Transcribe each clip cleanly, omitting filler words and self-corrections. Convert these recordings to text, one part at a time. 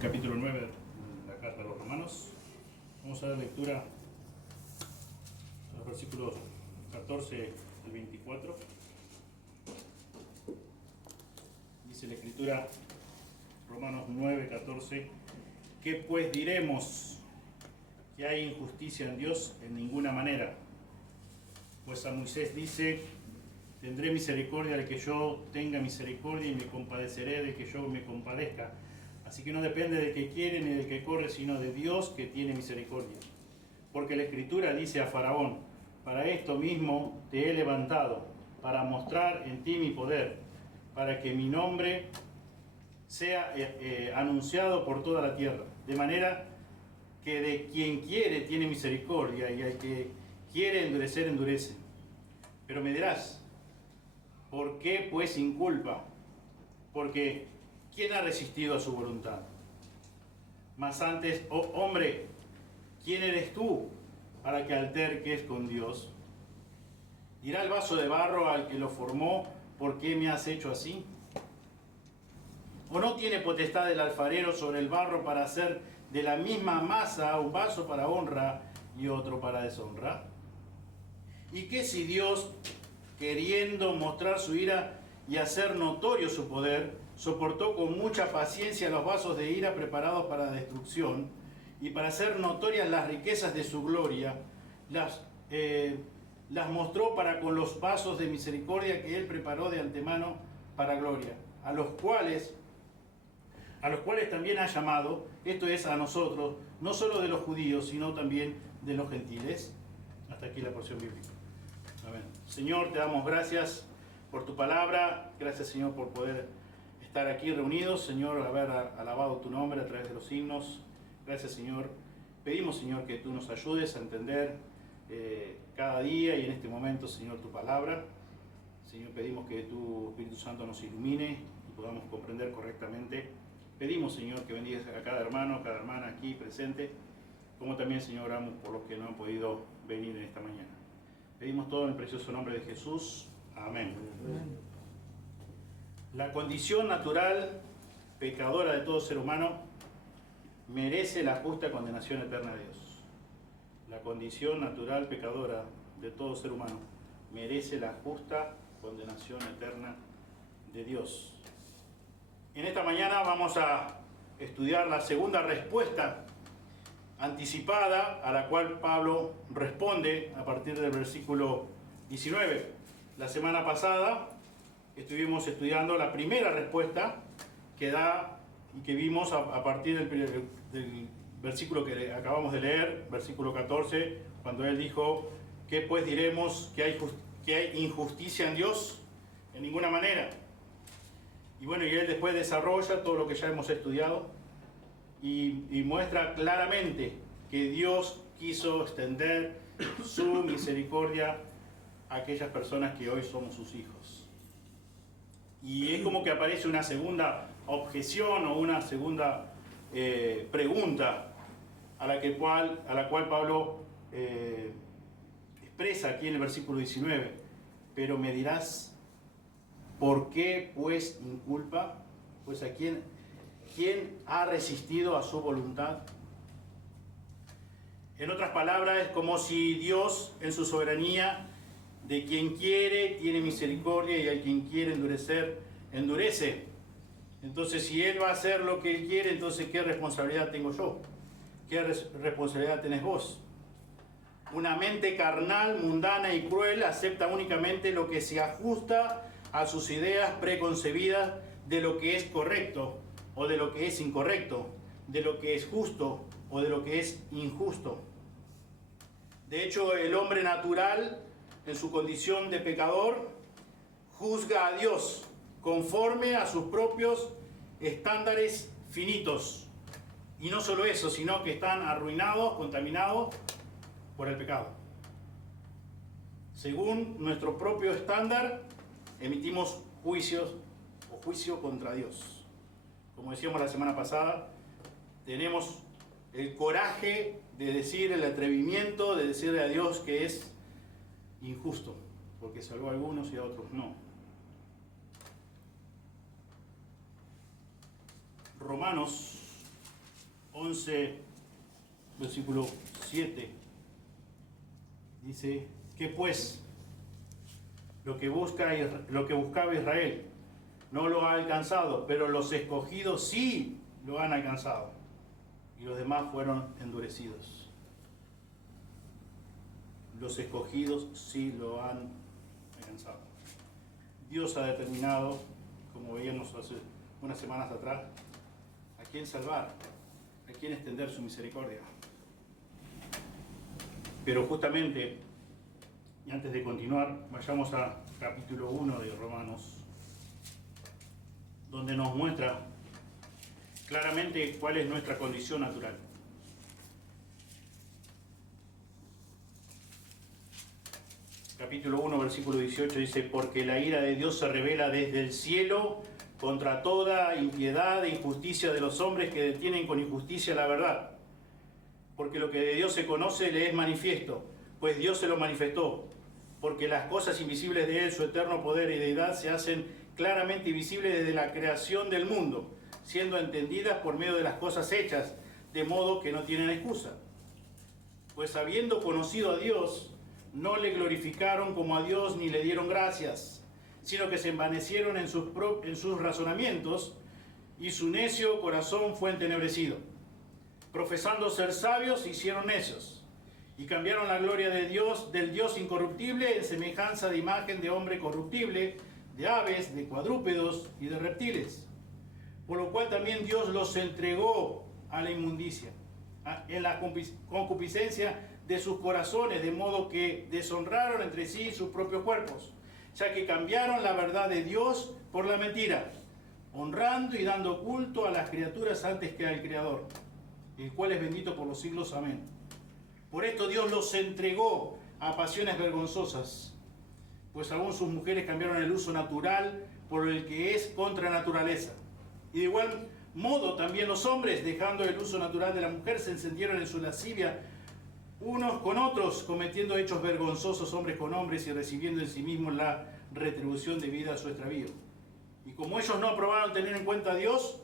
capítulo 9 de la carta a los Romanos. Vamos a dar lectura a los versículos 14 al 24. Dice la Escritura, Romanos 9, 14: ¿Qué pues diremos? ¿Que hay injusticia en Dios? En ninguna manera. Pues a Moisés dice: tendré misericordia del que yo tenga misericordia y me compadeceré del que yo me compadezca. Así que no depende del que quiere ni del que corre, sino de Dios que tiene misericordia. Porque la Escritura dice a Faraón: para esto mismo te he levantado, para mostrar en ti mi poder, para que mi nombre sea anunciado por toda la tierra. De manera que de quien quiere tiene misericordia, y al que quiere endurecer, endurece. Pero me dirás: ¿por qué pues sin culpa? Porque ¿quién ha resistido a su voluntad? Mas antes, oh hombre, ¿quién eres tú para que alterques con Dios? Dirá el vaso de barro al que lo formó: ¿por qué me has hecho así? ¿O no tiene potestad el alfarero sobre el barro para hacer de la misma masa un vaso para honra y otro para deshonra? ¿Y qué si Dios, queriendo mostrar su ira y hacer notorio su poder, soportó con mucha paciencia los vasos de ira preparados para destrucción, y para hacer notorias las riquezas de su gloria, las mostró para con los vasos de misericordia que él preparó de antemano para gloria, a los cuales también ha llamado, esto es, a nosotros, no solo de los judíos, sino también de los gentiles? Hasta aquí la porción bíblica. Amén. Señor, te damos gracias por tu palabra. Gracias, Señor, por poder estar aquí reunidos, Señor, haber alabado tu nombre a través de los himnos. Gracias, Señor. Pedimos, Señor, que tú nos ayudes a entender cada día y en este momento, Señor, tu palabra. Señor, pedimos que tu Espíritu Santo nos ilumine y podamos comprender correctamente. Pedimos, Señor, que bendigas a cada hermano, cada hermana aquí presente, como también, Señor, oramos por los que no han podido venir en esta mañana. Pedimos todo en el precioso nombre de Jesús. Amén. Amén. La condición natural pecadora de todo ser humano merece la justa condenación eterna de Dios. La condición natural pecadora de todo ser humano merece la justa condenación eterna de Dios. En esta mañana vamos a estudiar la segunda respuesta anticipada a la cual Pablo responde a partir del versículo 19. La semana pasada estuvimos estudiando la primera respuesta que da y que vimos a partir del versículo que acabamos de leer, versículo 14, cuando él dijo: ¿qué pues diremos? ¿Que hay injusticia en Dios? En ninguna manera. Y bueno, y él después desarrolla todo lo que ya hemos estudiado y muestra claramente que Dios quiso extender su misericordia a aquellas personas que hoy somos sus hijos. Y es como que aparece una segunda objeción o una segunda pregunta a la cual Pablo expresa aquí en el versículo 19. Pero me dirás: ¿por qué pues inculpa? Pues a quién ha resistido a su voluntad. En otras palabras, es como si Dios, en su soberanía, de quien quiere tiene misericordia y al quien quiere endurecer, endurece. Entonces, si Él va a hacer lo que Él quiere, entonces ¿qué responsabilidad tengo yo? ¿Qué responsabilidad tenés vos? Una mente carnal, mundana y cruel acepta únicamente lo que se ajusta a sus ideas preconcebidas de lo que es correcto o de lo que es incorrecto, de lo que es justo o de lo que es injusto. De hecho, el hombre natural, en su condición de pecador, juzga a Dios conforme a sus propios estándares finitos. Y no solo eso, sino que están arruinados, contaminados por el pecado. Según nuestro propio estándar, emitimos juicio contra Dios. Como decíamos la semana pasada, tenemos el coraje de decir, el atrevimiento de decirle a Dios que es injusto, porque salvó a algunos y a otros no. Romanos 11, versículo 7, dice, que pues lo que buscaba Israel no lo ha alcanzado, pero los escogidos sí lo han alcanzado, y los demás fueron endurecidos. Los escogidos sí lo han alcanzado. Dios ha determinado, como veíamos hace unas semanas atrás, a quién salvar, a quién extender su misericordia. Pero justamente, y antes de continuar, vayamos a capítulo 1 de Romanos, donde nos muestra claramente cuál es nuestra condición natural. Capítulo 1, versículo 18 dice, porque la ira de Dios se revela desde el cielo contra toda impiedad e injusticia de los hombres que detienen con injusticia la verdad. Porque lo que de Dios se conoce le es manifiesto, pues Dios se lo manifestó. Porque las cosas invisibles de Él, su eterno poder y deidad, se hacen claramente visibles desde la creación del mundo, siendo entendidas por medio de las cosas hechas, de modo que no tienen excusa. Pues habiendo conocido a Dios, no le glorificaron como a Dios ni le dieron gracias, sino que se envanecieron en sus razonamientos, y su necio corazón fue entenebrecido. Profesando ser sabios, se hicieron necios, y cambiaron la gloria de Dios, del Dios incorruptible, en semejanza de imagen de hombre corruptible, de aves, de cuadrúpedos y de reptiles. Por lo cual también Dios los entregó a la inmundicia, en la concupiscencia de sus corazones, de modo que deshonraron entre sí sus propios cuerpos, ya que cambiaron la verdad de Dios por la mentira, honrando y dando culto a las criaturas antes que al Creador, el cual es bendito por los siglos. Amén. Por esto Dios los entregó a pasiones vergonzosas, pues aún sus mujeres cambiaron el uso natural por el que es contra naturaleza. Y de igual modo también los hombres, dejando el uso natural de la mujer, se encendieron en su lascivia unos con otros, cometiendo hechos vergonzosos hombres con hombres y recibiendo en sí mismos la retribución debida a su extravío. Y como ellos no aprobaron tener en cuenta a Dios,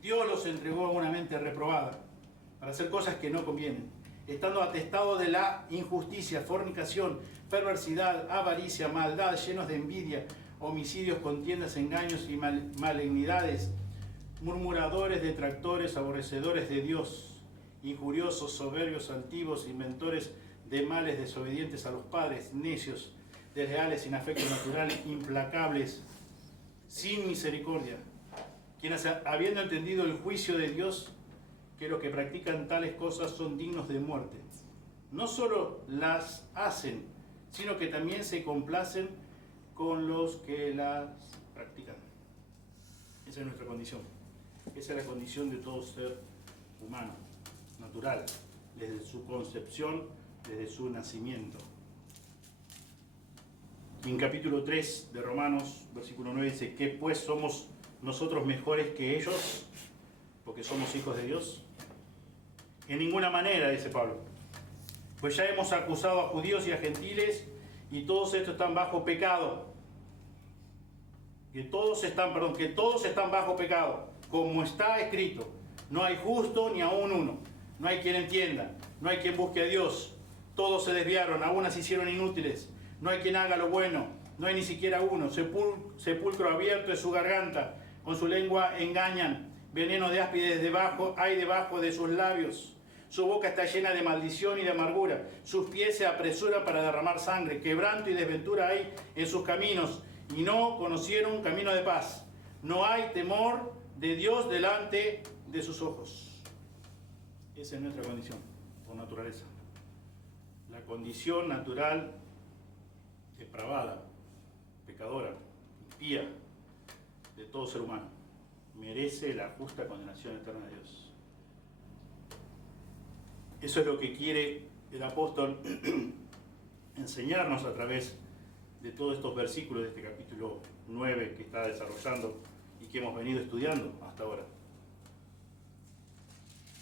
Dios los entregó a una mente reprobada para hacer cosas que no convienen, estando atestados de la injusticia, fornicación, perversidad, avaricia, maldad, llenos de envidia, homicidios, contiendas, engaños y malignidades, murmuradores, detractores, aborrecedores de Dios, injuriosos, soberbios, altivos, inventores de males, desobedientes a los padres, necios, desleales, sin afecto natural, implacables, sin misericordia, quienes habiendo entendido el juicio de Dios, que los que practican tales cosas son dignos de muerte, no solo las hacen, sino que también se complacen con los que las practican. Esa es nuestra condición. Esa es la condición de todo ser humano, natural, desde su concepción, desde su nacimiento. Y en capítulo 3 de Romanos, versículo 9 dice, ¿qué pues somos nosotros mejores que ellos, porque somos hijos de Dios? En ninguna manera, dice Pablo, pues ya hemos acusado a judíos y a gentiles, y todos estos están bajo pecado. Que todos están bajo pecado, como está escrito, no hay justo ni aún uno, no hay quien entienda, no hay quien busque a Dios, todos se desviaron, algunas se hicieron inútiles, no hay quien haga lo bueno, no hay ni siquiera uno, sepulcro abierto es su garganta, con su lengua engañan, veneno de áspides hay debajo de sus labios, su boca está llena de maldición y de amargura, sus pies se apresuran para derramar sangre, quebranto y desventura hay en sus caminos, y no conocieron camino de paz. No hay temor de Dios delante de sus ojos. Esa es nuestra condición, por naturaleza. La condición natural depravada, pecadora, impía de todo ser humano. Merece la justa condenación eterna de Dios. Eso es lo que quiere el apóstol enseñarnos a través de todos estos versículos de este capítulo 9 que está desarrollando y que hemos venido estudiando hasta ahora.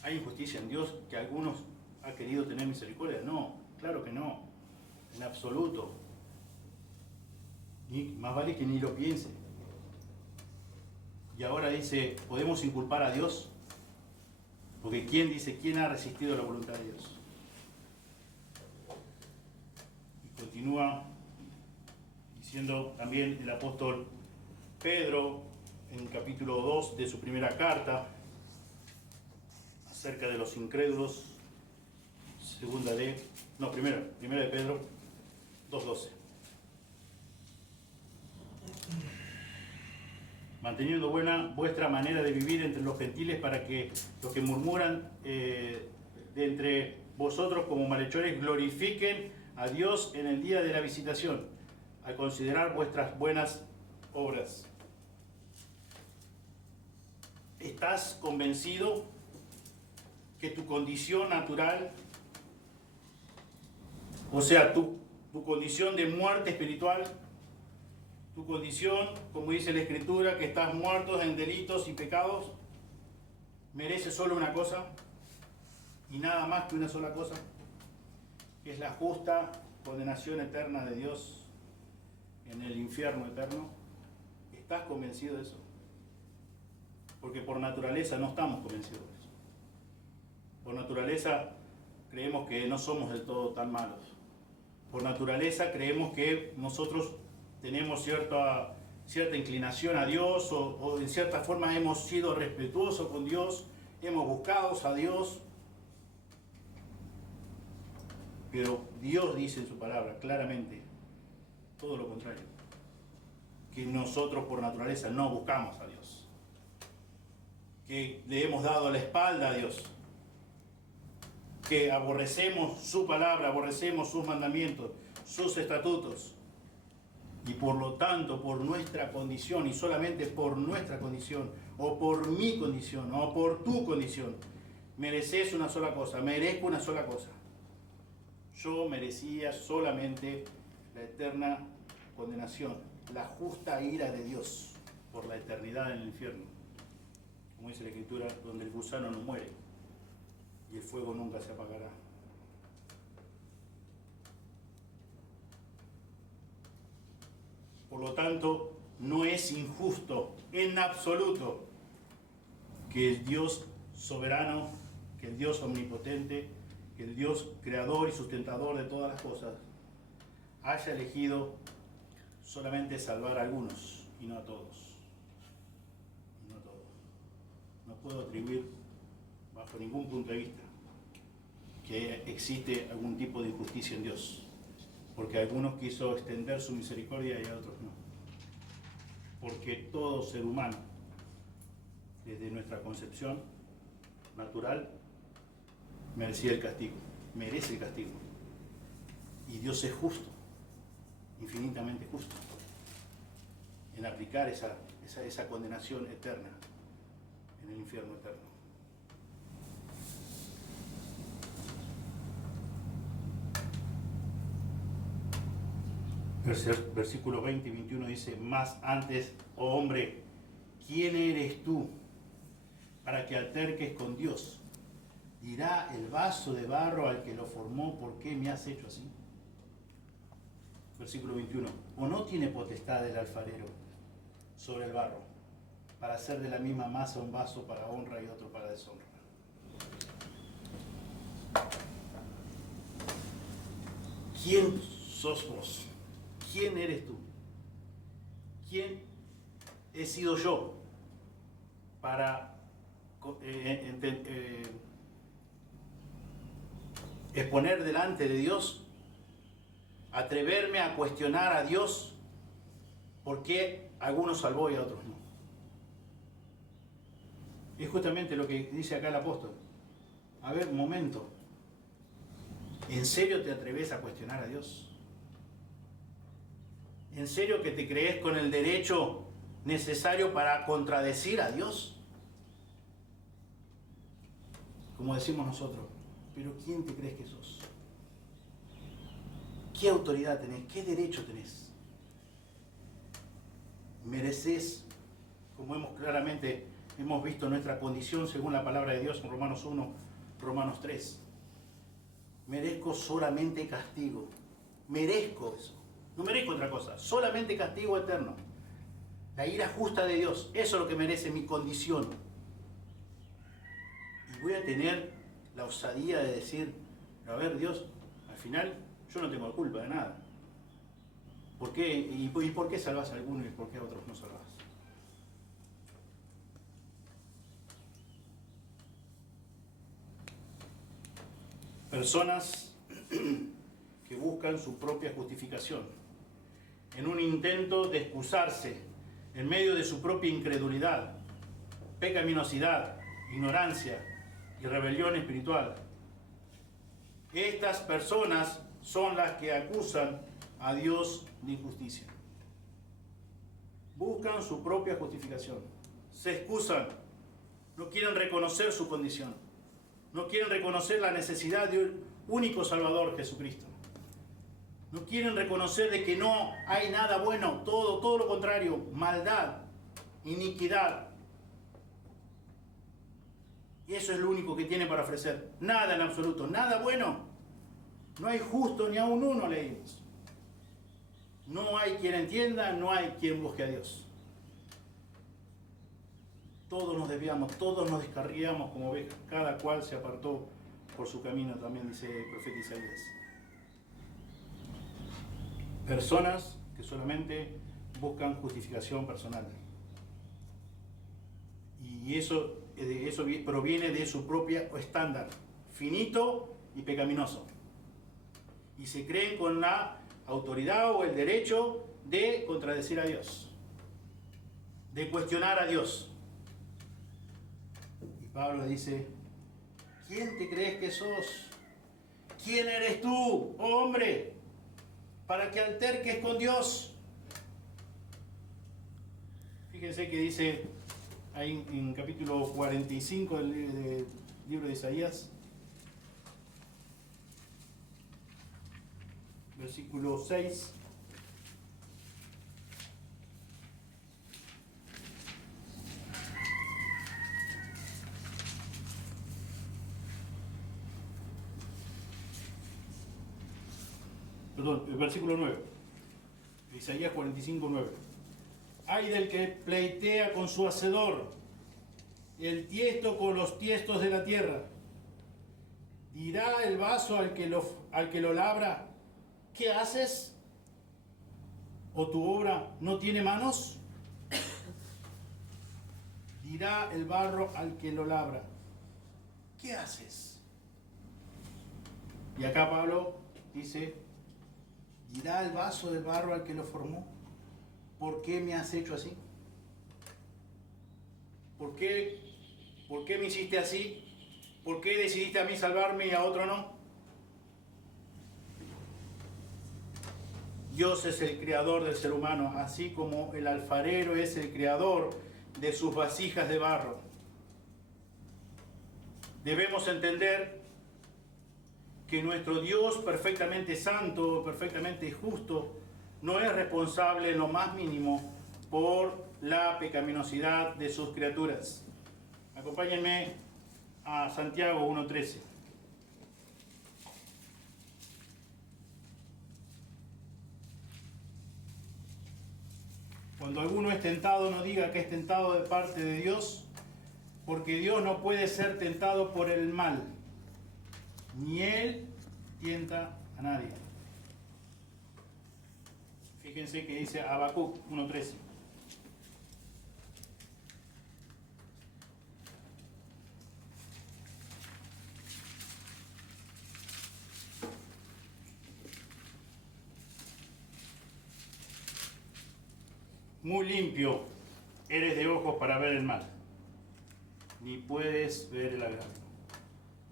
¿Hay injusticia en Dios que algunos ha querido tener misericordia? No, claro que no, en absoluto. Y más vale que ni lo piense. Y ahora dice, ¿podemos inculpar a Dios? Porque ¿quién ha resistido la voluntad de Dios? Y continúa diciendo también el apóstol Pedro en el capítulo 2 de su primera carta acerca de los incrédulos, primera de Pedro 2:12. Manteniendo buena vuestra manera de vivir entre los gentiles, para que los que murmuran de entre vosotros como malhechores glorifiquen a Dios en el día de la visitación, al considerar vuestras buenas obras. ¿Estás convencido que tu condición natural, o sea, tu condición de muerte espiritual, tu condición, como dice la Escritura, que estás muertos en delitos y pecados, merece solo una cosa, y nada más que una sola cosa, que es la justa condenación eterna de Dios en el infierno eterno? ¿Estás convencido de eso? Porque por naturaleza no estamos convencidos de eso. Por naturaleza creemos que no somos del todo tan malos. Por naturaleza creemos que nosotros tenemos cierta inclinación a Dios, o en cierta forma hemos sido respetuosos con Dios, hemos buscado a Dios. Pero Dios dice en su palabra claramente todo lo contrario, que nosotros por naturaleza no buscamos a Dios, que le hemos dado la espalda a Dios, que aborrecemos su palabra, aborrecemos sus mandamientos, sus estatutos. Y por lo tanto, por nuestra condición, y solamente por nuestra condición, o por mi condición, o por tu condición, mereces una sola cosa, merezco una sola cosa. Yo merecía solamente la eterna condenación, la justa ira de Dios por la eternidad en el infierno. Como dice la Escritura, donde el gusano no muere y el fuego nunca se apagará. Por lo tanto, no es injusto en absoluto que el Dios soberano, que el Dios omnipotente, que el Dios creador y sustentador de todas las cosas haya elegido solamente salvar a algunos y no a todos. Y no a todos. No puedo atribuir bajo ningún punto de vista que existe algún tipo de injusticia en Dios, porque a algunos quiso extender su misericordia y a otros no. Porque todo ser humano, desde nuestra concepción natural, merecía el castigo, merece el castigo. Y Dios es justo, infinitamente justo, en aplicar esa condenación eterna en el infierno eterno. Versículos 20 y 21 dice: más antes, oh hombre, ¿quién eres tú para que alterques con Dios? Dirá el vaso de barro al que lo formó: ¿por qué me has hecho así? Versículo 21. ¿O no tiene potestad el alfarero sobre el barro para hacer de la misma masa un vaso para honra y otro para deshonra? ¿Quién sos vos? ¿Quién eres tú? ¿Quién he sido yo para exponer delante de Dios, atreverme a cuestionar a Dios por qué a algunos salvó y a otros no? Es justamente lo que dice acá el apóstol. A ver, un momento. ¿En serio te atreves a cuestionar a Dios? ¿En serio que te crees con el derecho necesario para contradecir a Dios? Como decimos nosotros, ¿pero quién te crees que sos? ¿Qué autoridad tenés? ¿Qué derecho tenés? Mereces, como hemos visto nuestra condición según la palabra de Dios en Romanos 1, Romanos 3. Merezco solamente castigo. Merezco eso. No merezco otra cosa, solamente castigo eterno. La ira justa de Dios, eso es lo que merece mi condición. Y voy a tener la osadía de decir, a ver, Dios, al final yo no tengo culpa de nada. ¿Por qué? ¿Y por qué salvas a algunos y por qué a otros no salvas? Personas que buscan su propia justificación, en un intento de excusarse en medio de su propia incredulidad, pecaminosidad, ignorancia y rebelión espiritual. Estas personas son las que acusan a Dios de injusticia. Buscan su propia justificación, se excusan, no quieren reconocer su condición, no quieren reconocer la necesidad de un único Salvador, Jesucristo. No quieren reconocer de que no hay nada bueno, todo lo contrario, maldad, iniquidad. Y eso es lo único que tiene para ofrecer. Nada en absoluto, nada bueno. No hay justo ni aun uno, leímos. No hay quien entienda, no hay quien busque a Dios. Todos nos desviamos, todos nos descarriamos como ovejas. Cada cual se apartó por su camino, también dice el profeta Isaías. Personas que solamente buscan justificación personal. Y eso proviene de su propio estándar, finito y pecaminoso. Y se creen con la autoridad o el derecho de contradecir a Dios, de cuestionar a Dios. Y Pablo dice, ¿quién te crees que sos? ¿Quién eres tú, oh hombre, para que alterques con Dios? Fíjense que dice ahí en capítulo 45 del libro de Isaías, versículo 6. Perdón, el versículo 9. Isaías 45, 9. Ay del que pleitea con su hacedor, el tiesto con los tiestos de la tierra. Dirá el vaso al que lo labra, ¿qué haces? ¿O tu obra no tiene manos? Dirá el barro al que lo labra, ¿qué haces? Y acá Pablo dice, dirá el vaso del barro al que lo formó, ¿por qué me has hecho así? ¿Por qué me hiciste así? ¿Por qué decidiste a mí salvarme y a otro no? Dios es el creador del ser humano, así como el alfarero es el creador de sus vasijas de barro. Debemos entender que nuestro Dios perfectamente santo, perfectamente justo, no es responsable en lo más mínimo por la pecaminosidad de sus criaturas. Acompáñenme a Santiago 1:13. Cuando alguno es tentado, no diga que es tentado de parte de Dios, porque Dios no puede ser tentado por el mal, ni Él tienta a nadie. Fíjense que dice Habacuc 1:13. Muy limpio eres de ojos para ver el mal, ni puedes ver el agravio.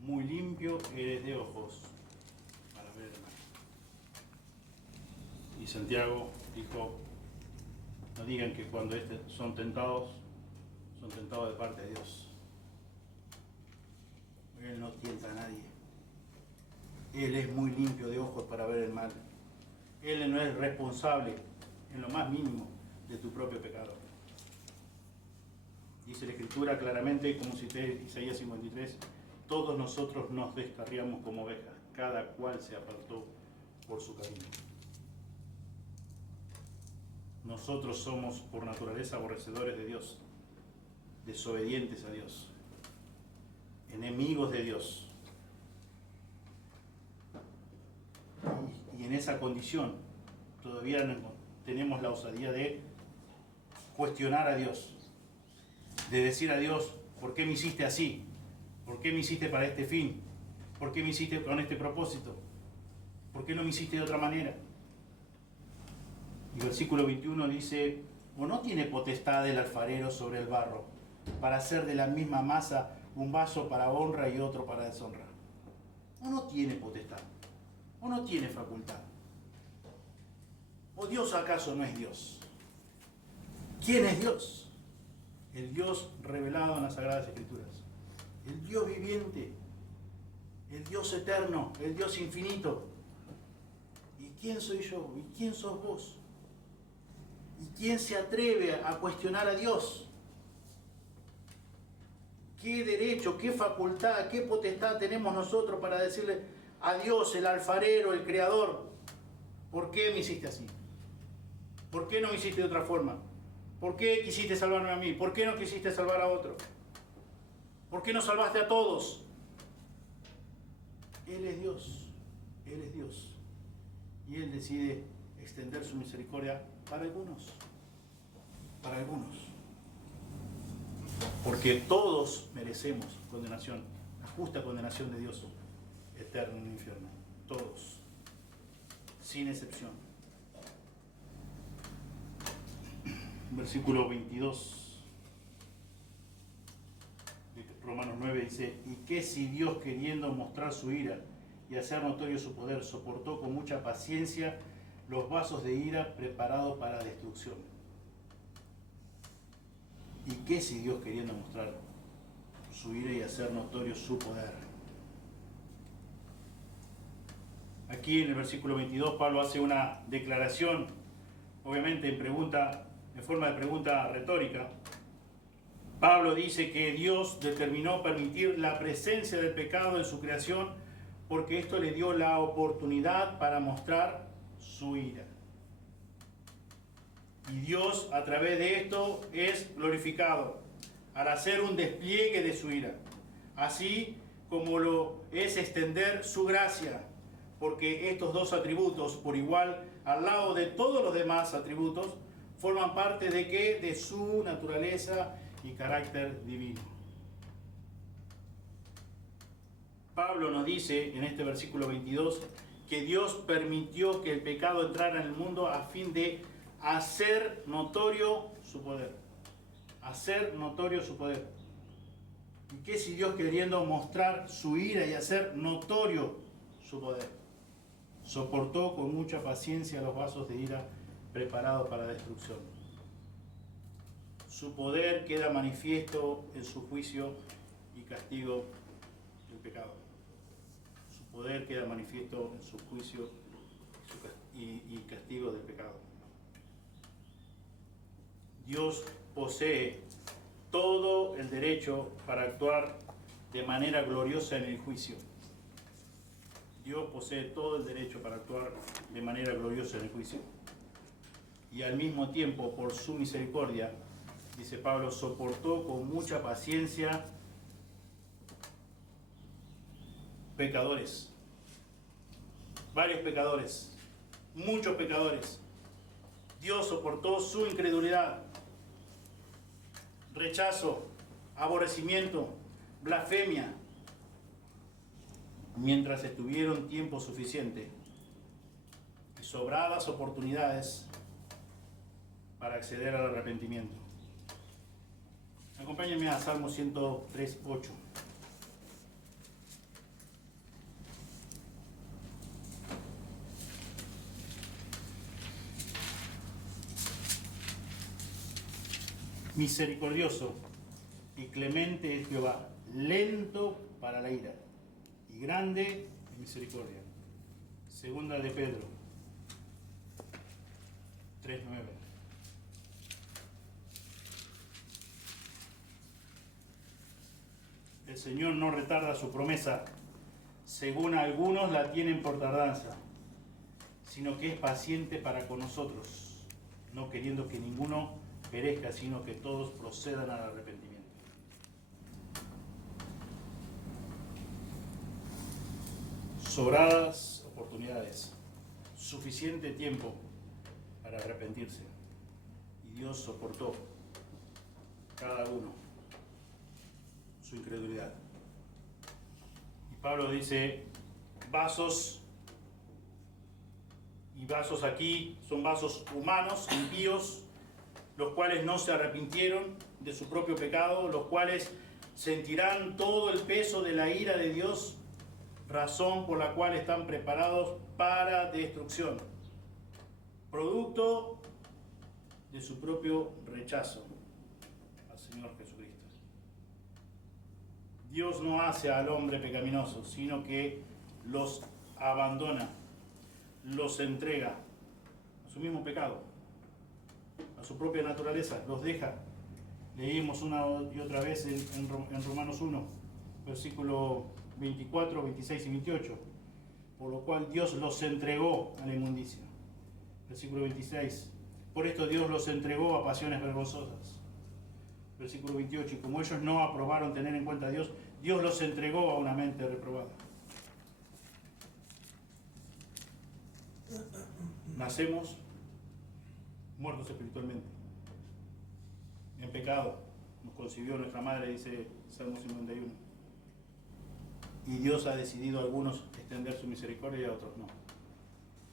Muy limpio eres de ojos para ver el mal. Y Santiago dijo, no digan que cuando son tentados de parte de Dios. Él no tienta a nadie. Él es muy limpio de ojos para ver el mal. Él no es responsable en lo más mínimo de tu propio pecado. Dice la Escritura claramente, como cité Isaías 53, todos nosotros nos descarriamos como ovejas, cada cual se apartó por su camino. Nosotros somos por naturaleza aborrecedores de Dios, desobedientes a Dios. En enemigos de Dios. Y en esa condición todavía no tenemos la osadía de cuestionar a Dios, de decir a Dios, ¿por qué me hiciste así? ¿Por qué me hiciste para este fin? ¿Por qué me hiciste con este propósito? ¿Por qué no me hiciste de otra manera? Y el versículo 21 dice, ¿o no tiene potestad el alfarero sobre el barro para hacer de la misma masa un vaso para honra y otro para deshonra? ¿O no tiene potestad? ¿O no tiene facultad? ¿O Dios acaso no es Dios? ¿Quién es Dios? El Dios revelado en las Sagradas Escrituras. El Dios viviente. El Dios eterno. El Dios infinito. ¿Y quién soy yo? ¿Y quién sos vos? ¿Y quién se atreve a cuestionar a Dios? ¿Qué derecho, qué facultad, qué potestad tenemos nosotros para decirle a Dios, el alfarero, el creador, ¿por qué me hiciste así? ¿Por qué no me hiciste de otra forma? ¿Por qué quisiste salvarme a mí? ¿Por qué no quisiste salvar a otro? ¿Por qué no salvaste a todos? Él es Dios. Él es Dios. Y Él decide extender su misericordia para algunos. Para algunos. Porque todos merecemos condenación, la justa condenación de Dios, eterno en el infierno. Todos. Sin excepción. Versículo 22 de Romanos 9 dice, ¿y qué si Dios, queriendo mostrar su ira y hacer notorio su poder, soportó con mucha paciencia los vasos de ira preparados para destrucción? ¿Y qué si Dios, queriendo mostrar su ira y hacer notorio su poder? Aquí en el versículo 22 Pablo hace una declaración, obviamente en forma de pregunta retórica. Pablo dice que Dios determinó permitir la presencia del pecado en su creación porque esto le dio la oportunidad para mostrar su ira. Y Dios a través de esto es glorificado al hacer un despliegue de su ira, así como lo es extender su gracia, porque estos dos atributos por igual al lado de todos los demás atributos forman parte de ¿qué? De su naturaleza y carácter divino. Pablo nos dice en este versículo 22 que Dios permitió que el pecado entrara en el mundo a fin de hacer notorio su poder. Hacer notorio su poder. ¿Y qué si Dios, queriendo mostrar su ira y hacer notorio su poder, soportó con mucha paciencia los vasos de ira preparados para destrucción? Su poder queda manifiesto en su juicio y castigo del pecado. Su poder queda manifiesto en su juicio y castigo del pecado. Dios posee todo el derecho para actuar de manera gloriosa en el juicio. Dios posee todo el derecho para actuar de manera gloriosa en el juicio. Y al mismo tiempo, por su misericordia, dice Pablo, soportó con mucha paciencia pecadores, varios pecadores, muchos pecadores. Dios soportó su incredulidad, rechazo, aborrecimiento, blasfemia, mientras estuvieron tiempo suficiente y sobradas oportunidades para acceder al arrepentimiento. Acompáñenme a Salmo 103:8. Misericordioso y clemente es Jehová, lento para la ira y grande en misericordia. Segunda de Pedro 3:9. El Señor no retarda su promesa, según algunos la tienen por tardanza, sino que es paciente para con nosotros, no queriendo que ninguno perezca, sino que todos procedan al arrepentimiento. sobradas oportunidades, suficiente tiempo para arrepentirse. Y Dios soportó cada uno su incredulidad. Y Pablo dice, vasos, y vasos aquí son vasos humanos, impíos, los cuales no se arrepintieron de su propio pecado, los cuales sentirán todo el peso de la ira de Dios, razón por la cual están preparados para destrucción, producto de su propio rechazo al Señor Jesucristo. Dios no hace al hombre pecaminoso, sino que los abandona, los entrega a su mismo pecado, a su propia naturaleza, los deja. Leímos una y otra vez en Romanos 1, versículo 24, 26 y 28, por lo cual Dios los entregó a la inmundicia. Versículo 26, por esto Dios los entregó a pasiones vergonzosas. Versículo 28, y como ellos no aprobaron tener en cuenta a Dios, Dios los entregó a una mente reprobada. Nacemos muertos espiritualmente, en pecado. Nos concibió nuestra madre, dice Salmo 51. Y Dios ha decidido a algunos extender su misericordia y a otros no.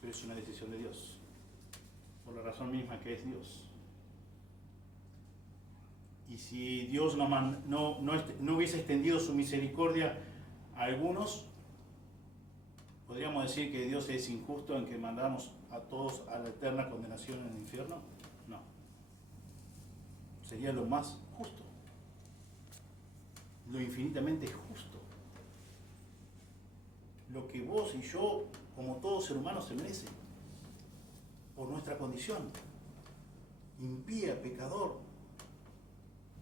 Pero es una decisión de Dios, por la razón misma que es Dios. Y si Dios no hubiese extendido su misericordia a algunos, ¿podríamos decir que Dios es injusto en que mandamos a todos a la eterna condenación en el infierno? No. Sería lo más justo, lo infinitamente justo. Lo que vos y yo, como todo ser humano, se merece por nuestra condición impía, pecador,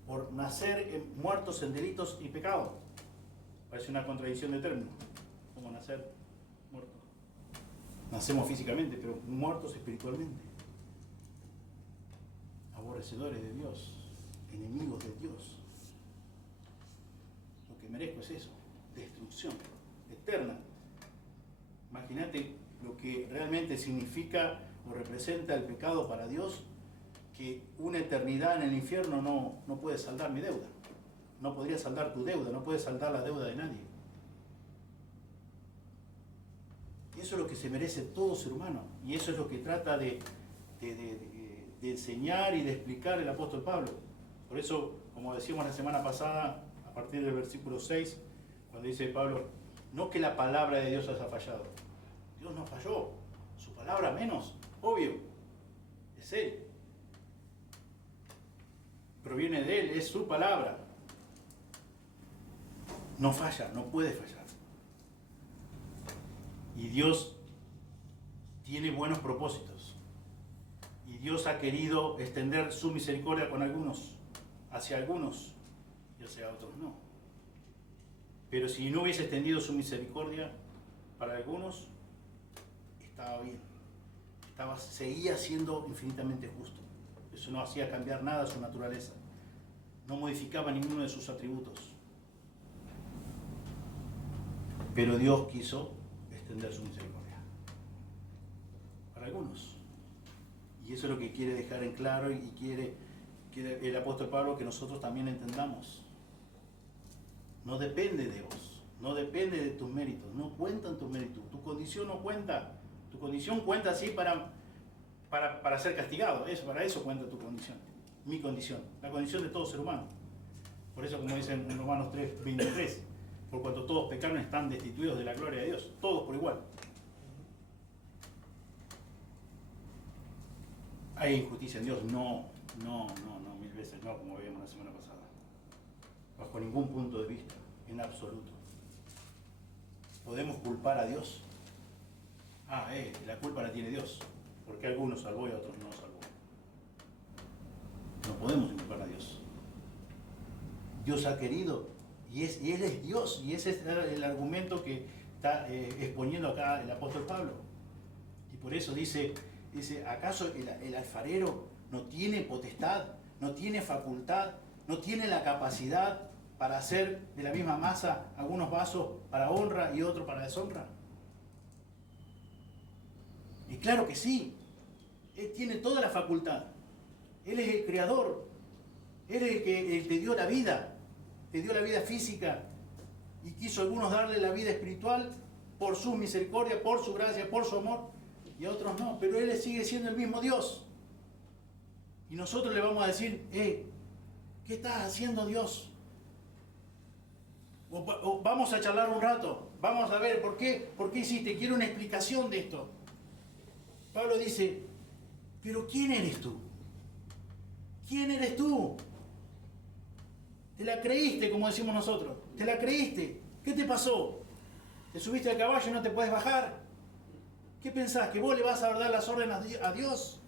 por nacer muertos en delitos y pecados. Parece una contradicción de términos, como nacer muertos. Nacemos físicamente, pero muertos espiritualmente. Aborrecedores de Dios, enemigos de Dios. Lo que merezco es eso, destrucción eterna. Imagínate lo que realmente significa o representa el pecado para Dios, que una eternidad en el infierno no puede saldar mi deuda. No podría saldar tu deuda, no puede saldar la deuda de nadie. Y eso es lo que se merece todo ser humano. Y eso es lo que trata de enseñar y de explicar el apóstol Pablo. Por eso, como decíamos la semana pasada, a partir del versículo 6, cuando dice Pablo, no que la palabra de Dios haya fallado. Dios no falló. Su palabra menos, obvio. Es Él. Proviene de Él, es su palabra. No falla, no puede fallar. Y Dios tiene buenos propósitos. Y Dios ha querido extender su misericordia con algunos, hacia algunos, y hacia otros no. Pero si no hubiese extendido su misericordia para algunos, estaba bien. Seguía siendo infinitamente justo. Eso no hacía cambiar nada a su naturaleza. No modificaba ninguno de sus atributos. Pero Dios quiso extender su misericordia para algunos. Y eso es lo que quiere dejar en claro y quiere el apóstol Pablo que nosotros también entendamos. No depende de vos, no depende de tus méritos, no cuentan tus méritos. Tu condición no cuenta. Tu condición cuenta así para ser castigado. Para eso cuenta tu condición. Mi condición, la condición de todo ser humano. Por eso, como dice en Romanos 3, 23, por cuanto todos pecaron están destituidos de la gloria de Dios, todos por igual. ¿Hay injusticia en Dios? No, mil veces no, como vimos la semana pasada. Bajo ningún punto de vista, en absoluto. ¿Podemos culpar a Dios? La culpa la tiene Dios. Porque a algunos salvó y a otros no salvó. No podemos culpar a Dios. Dios ha querido, y Él es Dios, y ese es el argumento que está exponiendo acá el apóstol Pablo. Y por eso dice, ¿acaso el alfarero no tiene potestad, no tiene facultad, no tiene la capacidad para hacer de la misma masa algunos vasos para honra y otros para deshonra? Y claro que sí, Él tiene toda la facultad. Él es el creador. Él es el que te dio la vida. Te dio la vida física. Y quiso a algunos darle la vida espiritual por su misericordia, por su gracia, por su amor. Y a otros no. Pero Él sigue siendo el mismo Dios. Y nosotros le vamos a decir, ¿qué estás haciendo, Dios? O vamos a charlar un rato. Vamos a ver por qué hiciste. Quiero una explicación de esto. Pablo dice, pero ¿quién eres tú? ¿Quién eres tú? Te la creíste, como decimos nosotros. Te la creíste. ¿Qué te pasó? ¿Te subiste al caballo y no te puedes bajar? ¿Qué pensás? ¿Que vos le vas a dar las órdenes a Dios?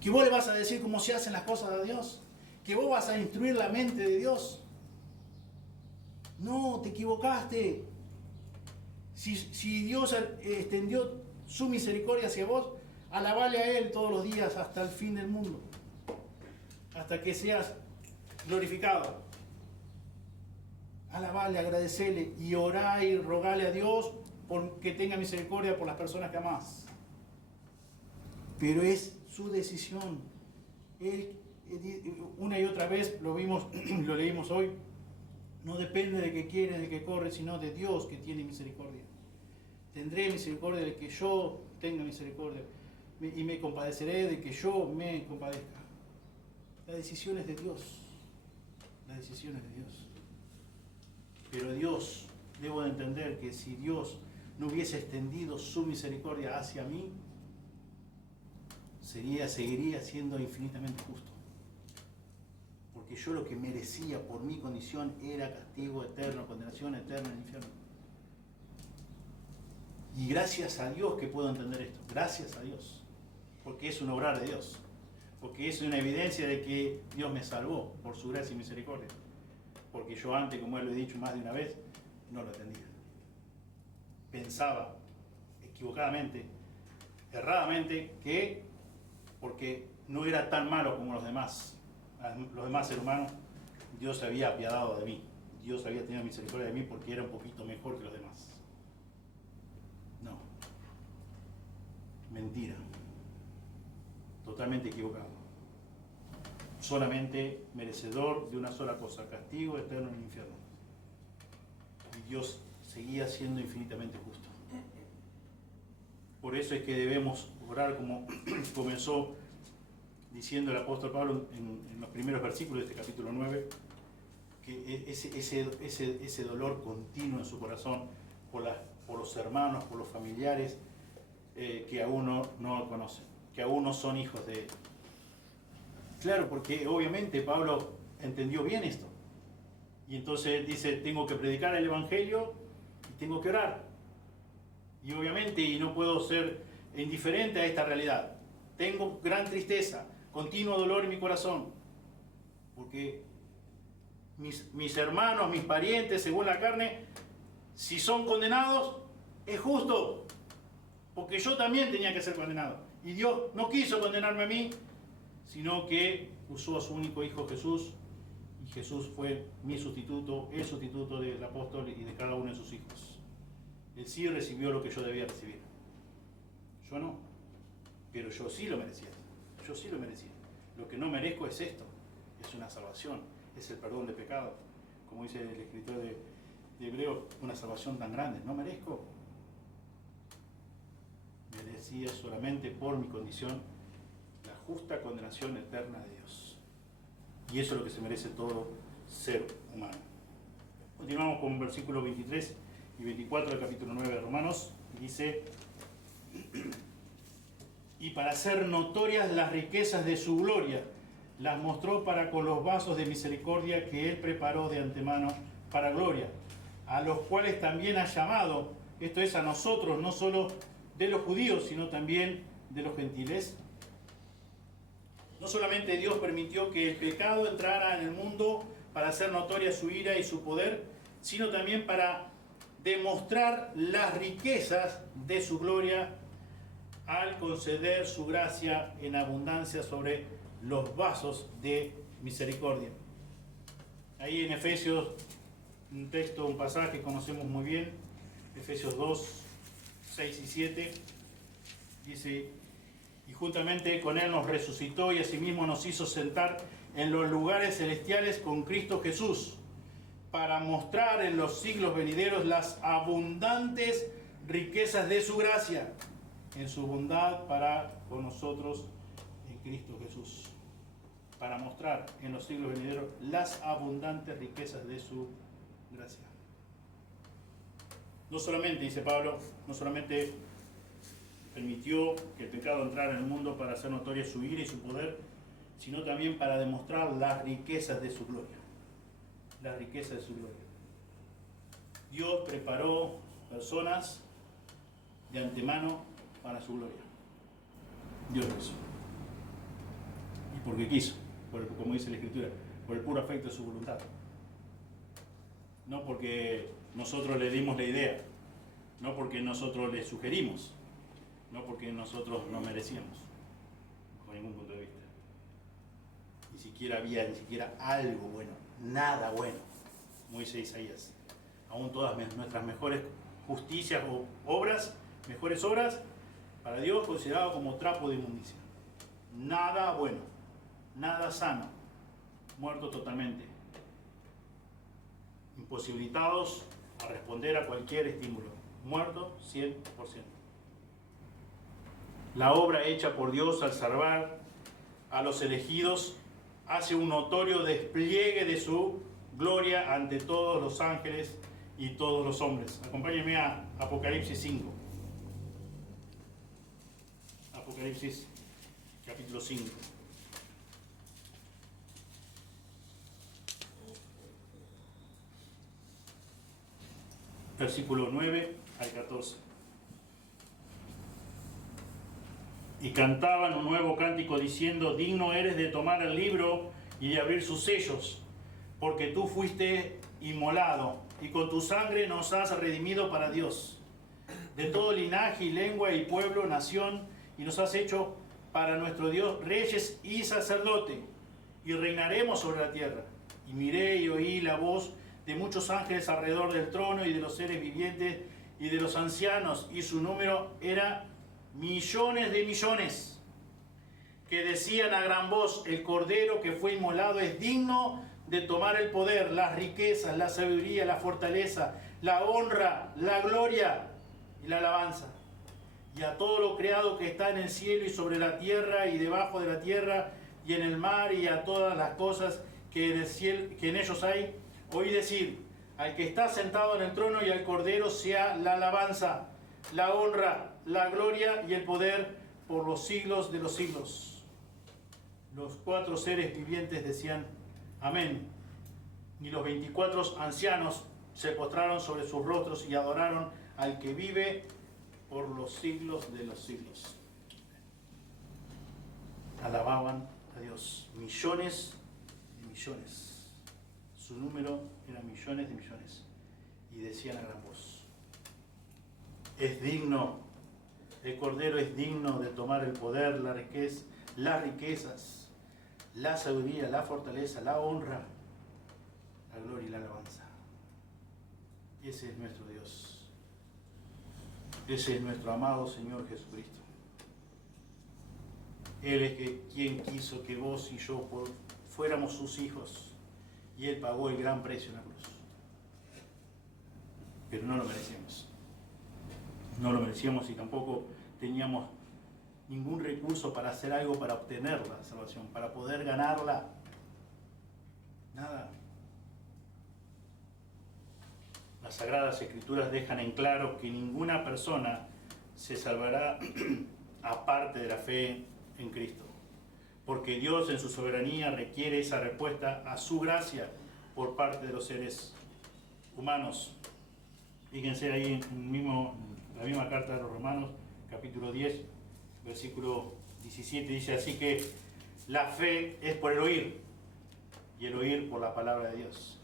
¿Que vos le vas a decir cómo se hacen las cosas a Dios? ¿Que vos vas a instruir la mente de Dios? No, te equivocaste. Si Dios extendió su misericordia hacia vos, alabale a Él todos los días hasta el fin del mundo. Hasta que seas glorificado. Alabale, agradecele y orá y rogale a Dios porque tenga misericordia por las personas que amás. Pero es su decisión. Él, una y otra vez lo vimos, lo leímos hoy, no depende de que quiere, de que corre, sino de Dios que tiene misericordia. Tendré misericordia de que yo tenga misericordia y me compadeceré de que yo me compadezca. La decisión es de Dios. La decisión es de Dios. Pero Dios, debo de entender que si Dios no hubiese extendido su misericordia hacia mí, seguiría siendo infinitamente justo. Porque yo lo que merecía por mi condición era castigo eterno, condenación eterna en el infierno. Y gracias a Dios que puedo entender esto. Gracias a Dios. Porque es un obrar de Dios. Porque es una evidencia de que Dios me salvó por su gracia y misericordia. Porque yo antes, como lo he dicho más de una vez, no lo entendía. Pensaba equivocadamente, erradamente, que porque no era tan malo como los demás seres humanos, Dios se había apiadado de mí. Dios había tenido misericordia de mí porque era un poquito mejor que los demás. No. Mentira. Totalmente equivocado. Solamente merecedor de una sola cosa, castigo eterno en el infierno. Y Dios seguía siendo infinitamente justo. Por eso es que debemos orar como comenzó diciendo el apóstol Pablo en los primeros versículos de este capítulo 9, que ese dolor continuo en su corazón por los hermanos, por los familiares que aún no lo conocen, que aún no son hijos de Él. Claro, porque obviamente Pablo entendió bien esto. Y entonces dice, tengo que predicar el Evangelio y tengo que orar. Y obviamente, y no puedo ser indiferente a esta realidad. Tengo gran tristeza, continuo dolor en mi corazón. Porque mis hermanos, mis parientes, según la carne, si son condenados, es justo. Porque yo también tenía que ser condenado. Y Dios no quiso condenarme a mí, sino que usó a su único hijo Jesús. Y Jesús fue mi sustituto, el sustituto del apóstol y de cada uno de sus hijos. Él sí recibió lo que yo debía recibir. Yo no. Pero yo sí lo merecía. Yo sí lo merecía. Lo que no merezco es esto. Es una salvación. Es el perdón de pecado. Como dice el escritor de Hebreos, una salvación tan grande. No merezco. Merecía solamente por mi condición la justa condenación eterna de Dios. Y eso es lo que se merece todo ser humano. Continuamos con versículos 23 y 24 del capítulo 9 de Romanos. Dice, y para hacer notorias las riquezas de su gloria, las mostró para con los vasos de misericordia que Él preparó de antemano para gloria, a los cuales también ha llamado, esto es a nosotros, no solo de los judíos, sino también de los gentiles. No solamente Dios permitió que el pecado entrara en el mundo para hacer notoria su ira y su poder, sino también para demostrar las riquezas de su gloria al conceder su gracia en abundancia sobre los vasos de misericordia. Ahí en Efesios, un texto, un pasaje que conocemos muy bien, Efesios 2, 6 y 7, Dice, y juntamente con Él nos resucitó y asimismo nos hizo sentar en los lugares celestiales con Cristo Jesús, para mostrar en los siglos venideros las abundantes riquezas de su gracia, en su bondad para con nosotros en Cristo Jesús. Para mostrar en los siglos venideros las abundantes riquezas de su gracia. No solamente, dice Pablo, no solamente permitió que el pecado entrara en el mundo para hacer notoria su ira y su poder, sino también para demostrar las riquezas de su gloria. Las riquezas de su gloria. Dios preparó personas de antemano para su gloria. Dios lo hizo. Y porque quiso, como dice la Escritura, por el puro afecto de su voluntad. No porque nosotros le dimos la idea, no porque nosotros le sugerimos, no porque nosotros no merecíamos, con ningún punto de vista. Ni siquiera había algo bueno, nada bueno, como dice Isaías. Aún todas nuestras mejores justicias o obras, mejores obras, para Dios considerado como trapo de inmundicia. Nada bueno, nada sano, muerto totalmente. Imposibilitados a responder a cualquier estímulo, muerto 100%. La obra hecha por Dios al salvar a los elegidos hace un notorio despliegue de su gloria ante todos los ángeles y todos los hombres. Acompáñenme a Apocalipsis 5. Apocalipsis capítulo 5. Versículo 9 al 14. Y cantaban un nuevo cántico diciendo: digno eres de tomar el libro y de abrir sus sellos, porque tú fuiste inmolado y con tu sangre nos has redimido para Dios, de todo linaje y lengua y pueblo, nación, y nos has hecho para nuestro Dios reyes y sacerdote, y reinaremos sobre la tierra. Y miré y oí la voz de muchos ángeles alrededor del trono y de los seres vivientes y de los ancianos, y su número era millones de millones, que decían a gran voz: el Cordero que fue inmolado es digno de tomar el poder, las riquezas, la sabiduría, la fortaleza, la honra, la gloria y la alabanza. Y a todo lo creado que está en el cielo y sobre la tierra y debajo de la tierra y en el mar, y a todas las cosas que en el cielo, que en ellos hay, oí decir: al que está sentado en el trono y al Cordero sea la alabanza, la honra, la gloria y el poder por los siglos de los siglos. Los 4 seres vivientes decían: amén. Y los 24 ancianos se postraron sobre sus rostros y adoraron al que vive por los siglos de los siglos. Alababan a Dios. Millones de millones. Su número era millones de millones. Y decían a gran voz: es digno, el Cordero es digno de tomar el poder, las riquezas, la sabiduría, la fortaleza, la honra, la gloria y la alabanza. Ese es nuestro Dios. Ese es nuestro amado Señor Jesucristo. Él es quien quiso que vos y yo fuéramos sus hijos, y Él pagó el gran precio en la cruz. Pero no lo merecíamos. No lo merecíamos, y tampoco teníamos ningún recurso para hacer algo para obtener la salvación, para poder ganarla. Nada. Las Sagradas Escrituras dejan en claro que ninguna persona se salvará aparte de la fe en Cristo, porque Dios en su soberanía requiere esa respuesta a su gracia por parte de los seres humanos. Fíjense ahí en la misma carta de los Romanos, capítulo 10, versículo 17, dice: así que la fe es por el oír, y el oír por la palabra de Dios.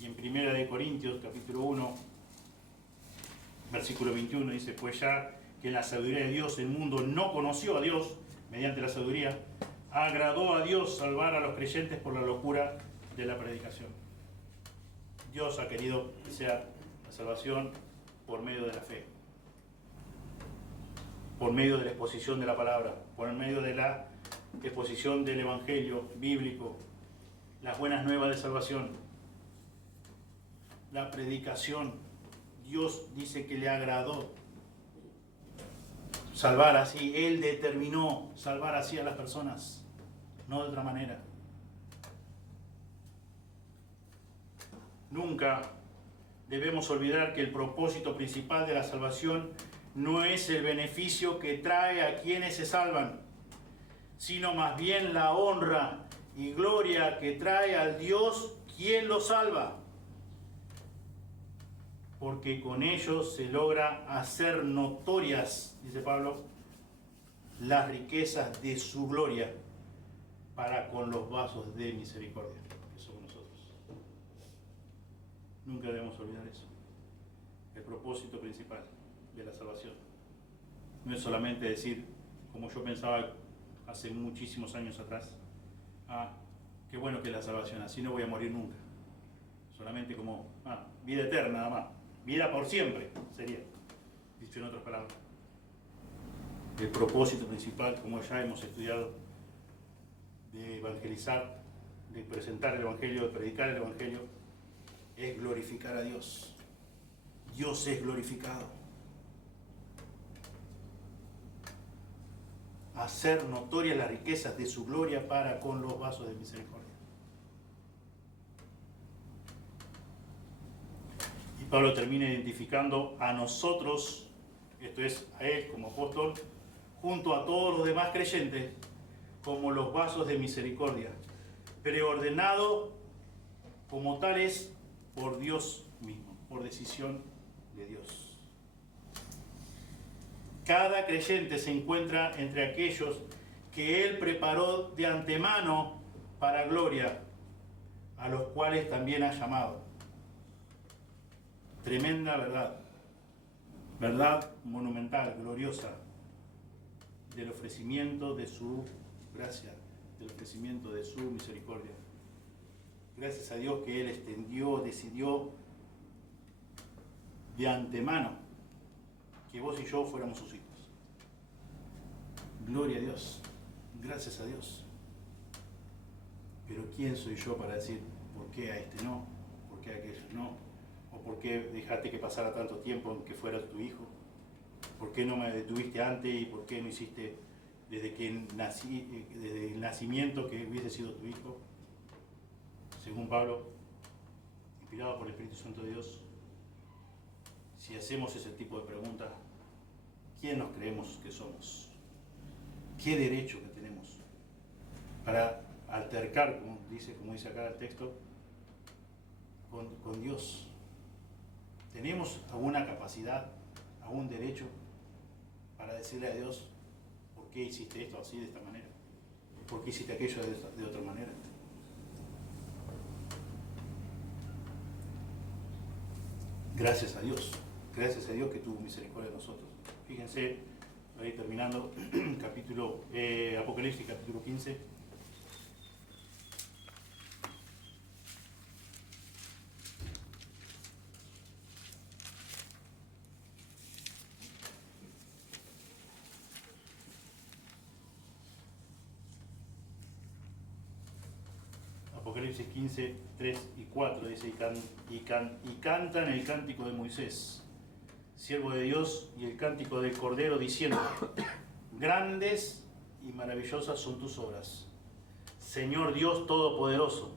Y en 1 Corintios, capítulo 1, versículo 21, dice: pues ya que en la sabiduría de Dios el mundo no conoció a Dios, mediante la sabiduría, agradó a Dios salvar a los creyentes por la locura de la predicación. Dios ha querido que sea la salvación por medio de la fe. por medio de la exposición de la palabra, por medio de la exposición del Evangelio bíblico, las buenas nuevas de salvación, la predicación. Dios dice que le agradó salvar así. Él determinó salvar así a las personas, no de otra manera. Nunca debemos olvidar que el propósito principal de la salvación no es el beneficio que trae a quienes se salvan, sino más bien la honra y gloria que trae al Dios quien los salva. Porque con ellos se logra hacer notorias, dice Pablo, las riquezas de su gloria para con los vasos de misericordia que somos nosotros. Nunca debemos olvidar eso. El propósito principal de la salvación no es solamente decir, como yo pensaba hace muchísimos años atrás, qué bueno que es la salvación, así no voy a morir nunca. Solamente como vida eterna nada más, vida por siempre sería, dicho en otras palabras. El propósito principal, como ya hemos estudiado, de evangelizar, de presentar el Evangelio, de predicar el Evangelio, es glorificar a Dios. Dios es glorificado. Hacer notorias las riquezas de su gloria para con los vasos de misericordia. Y Pablo termina identificando a nosotros, esto es a él como apóstol, junto a todos los demás creyentes, como los vasos de misericordia, preordenado como tales por Dios mismo, por decisión de Dios. Cada creyente se encuentra entre aquellos que Él preparó de antemano para gloria, a los cuales también ha llamado. Tremenda verdad, verdad monumental, gloriosa, del ofrecimiento de su gracia, del ofrecimiento de su misericordia. Gracias a Dios que Él extendió, decidió de antemano que vos y yo fuéramos sus hijos. Gloria a Dios, gracias a Dios. Pero ¿quién soy yo para decir por qué a este no, por qué a aquello no? ¿O por qué dejaste que pasara tanto tiempo en que fuera tu hijo? ¿Por qué no me detuviste antes y por qué no hiciste desde que nací, desde el nacimiento, que hubiese sido tu hijo? Según Pablo, inspirado por el Espíritu Santo de Dios, si hacemos ese tipo de preguntas, ¿quién nos creemos que somos? ¿Qué derecho que tenemos para altercar, como dice acá el texto, con Dios? ¿Tenemos alguna capacidad, algún derecho para decirle a Dios, ¿por qué hiciste esto así, de esta manera? ¿Por qué hiciste aquello de otra manera? Gracias a Dios que tuvo misericordia de nosotros. Fíjense, ahí terminando, Apocalipsis capítulo 15. Apocalipsis 15, 3 y 4 dice, y cantan el cántico de Moisés, siervo de Dios, y el cántico del Cordero, diciendo, grandes y maravillosas son tus obras, Señor Dios Todopoderoso.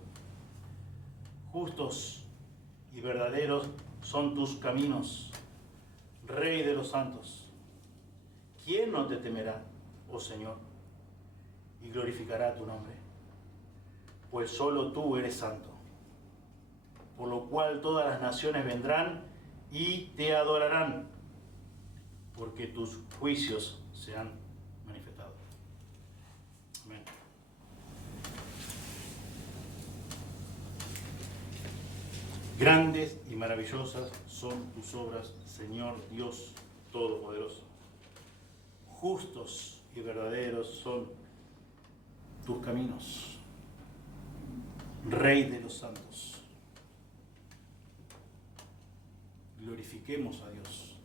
Justos y verdaderos son tus caminos, Rey de los santos. ¿Quién no te temerá, oh Señor, y glorificará tu nombre? Pues solo tú eres santo, por lo cual todas las naciones vendrán y te adorarán, porque tus juicios se han manifestado. Amén. Grandes y maravillosas son tus obras, Señor Dios Todopoderoso. Justos y verdaderos son tus caminos, Rey de los santos. Glorifiquemos a Dios,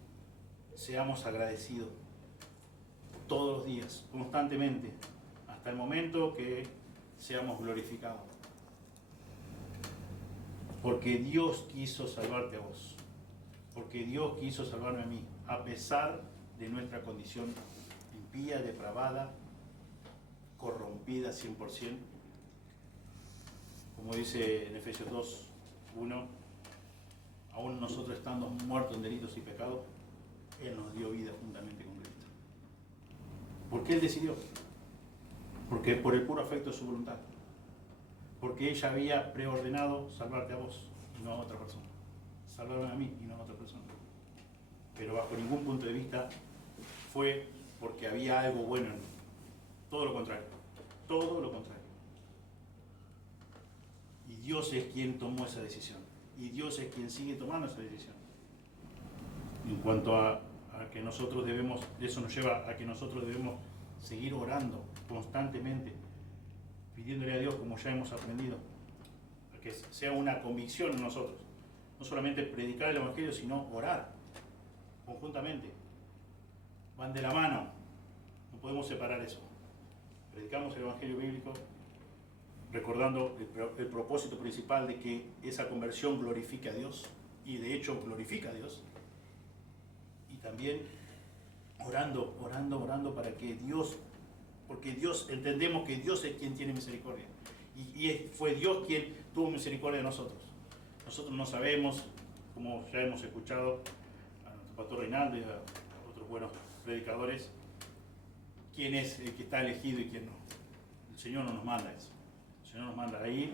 seamos agradecidos todos los días, constantemente, hasta el momento que seamos glorificados. Porque Dios quiso salvarte a vos, porque Dios quiso salvarme a mí, a pesar de nuestra condición impía, depravada, corrompida 100%. Como dice en Efesios 2:1, aún nosotros estando muertos en delitos y pecados, Él nos dio vida juntamente con Cristo. ¿Por qué Él decidió? Porque por el puro afecto de su voluntad. Porque ella había preordenado salvarte a vos y no a otra persona. Salvarme a mí y no a otra persona. Pero bajo ningún punto de vista fue porque había algo bueno en mí. Todo lo contrario. Todo lo contrario. Y Dios es quien tomó esa decisión. Y Dios es quien sigue tomando esa decisión. En cuanto a que nosotros debemos, eso nos lleva a que nosotros debemos seguir orando constantemente, pidiéndole a Dios, como ya hemos aprendido, a que sea una convicción en nosotros. No solamente predicar el Evangelio, sino orar conjuntamente. Van de la mano, no podemos separar eso. Predicamos el Evangelio bíblico, recordando el propósito principal de que esa conversión glorifique a Dios, y de hecho glorifica a Dios. Y también orando para que Dios, porque Dios, entendemos que Dios es quien tiene misericordia. Y fue Dios quien tuvo misericordia de nosotros. Nosotros no sabemos, como ya hemos escuchado a nuestro pastor Reinaldo y a otros buenos predicadores, quién es el que está elegido y quién no. El Señor no nos manda eso. El Señor nos manda a ir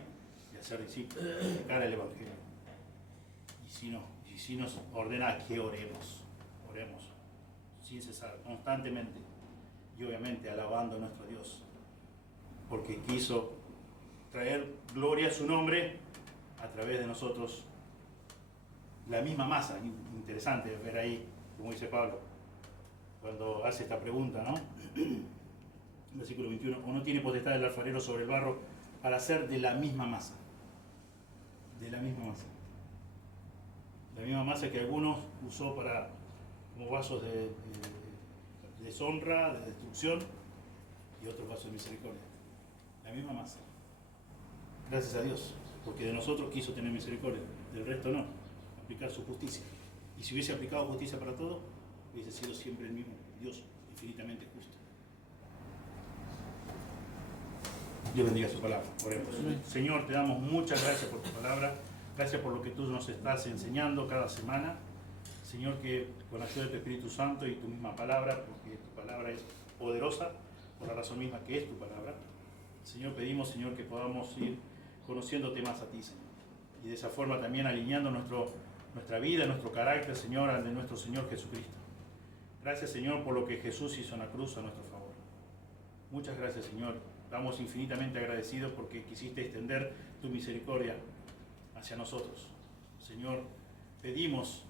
y a ser discípulos, a predicar el Evangelio. Y si nos ordena que oremos sin cesar, constantemente, y obviamente alabando a nuestro Dios, porque quiso traer gloria a su nombre a través de nosotros. La misma masa, interesante ver ahí, como dice Pablo, cuando hace esta pregunta, ¿no? Versículo 21, ¿o no tiene potestad el alfarero sobre el barro para hacer de la misma masa? De la misma masa. La misma masa que algunos usó como vasos de deshonra, de destrucción, y otros vasos de misericordia. La misma masa. Gracias a Dios, porque de nosotros quiso tener misericordia, del resto no, aplicar su justicia. Y si hubiese aplicado justicia para todo, hubiese sido siempre el mismo Dios, infinitamente justo. Dios bendiga su palabra. Oremos. Señor, te damos muchas gracias por tu palabra, gracias por lo que tú nos estás enseñando cada semana. Señor, que con ayuda de tu Espíritu Santo y tu misma palabra, porque tu palabra es poderosa, por la razón misma que es tu palabra. Señor, pedimos, Señor, que podamos ir conociéndote más a ti, Señor. Y de esa forma también alineando nuestra vida, nuestro carácter, Señor, al de nuestro Señor Jesucristo. Gracias, Señor, por lo que Jesús hizo en la cruz a nuestro favor. Muchas gracias, Señor. Estamos infinitamente agradecidos porque quisiste extender tu misericordia hacia nosotros. Señor, pedimos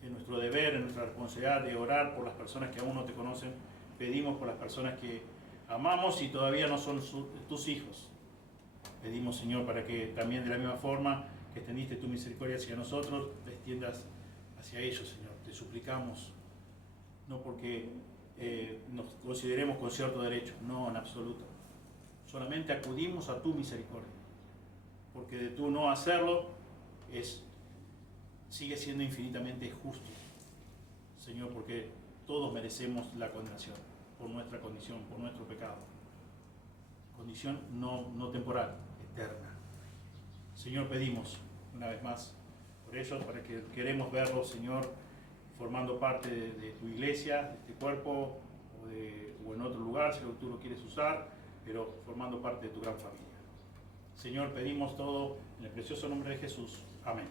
en nuestro deber, en nuestra responsabilidad de orar por las personas que aún no te conocen, pedimos por las personas que amamos y todavía no son tus hijos. Pedimos, Señor, para que también de la misma forma que extendiste tu misericordia hacia nosotros, te extiendas hacia ellos, Señor. Te suplicamos, no porque nos consideremos con cierto derecho, no, en absoluto. Solamente acudimos a tu misericordia, porque de tu no hacerlo sigue siendo infinitamente justo, Señor, porque todos merecemos la condenación por nuestra condición, por nuestro pecado. Condición no temporal, eterna. Señor, pedimos una vez más por ellos, para que queremos verlos, Señor, formando parte de tu iglesia, de este cuerpo, o en otro lugar, si tú lo quieres usar, pero formando parte de tu gran familia. Señor, pedimos todo en el precioso nombre de Jesús. Amén.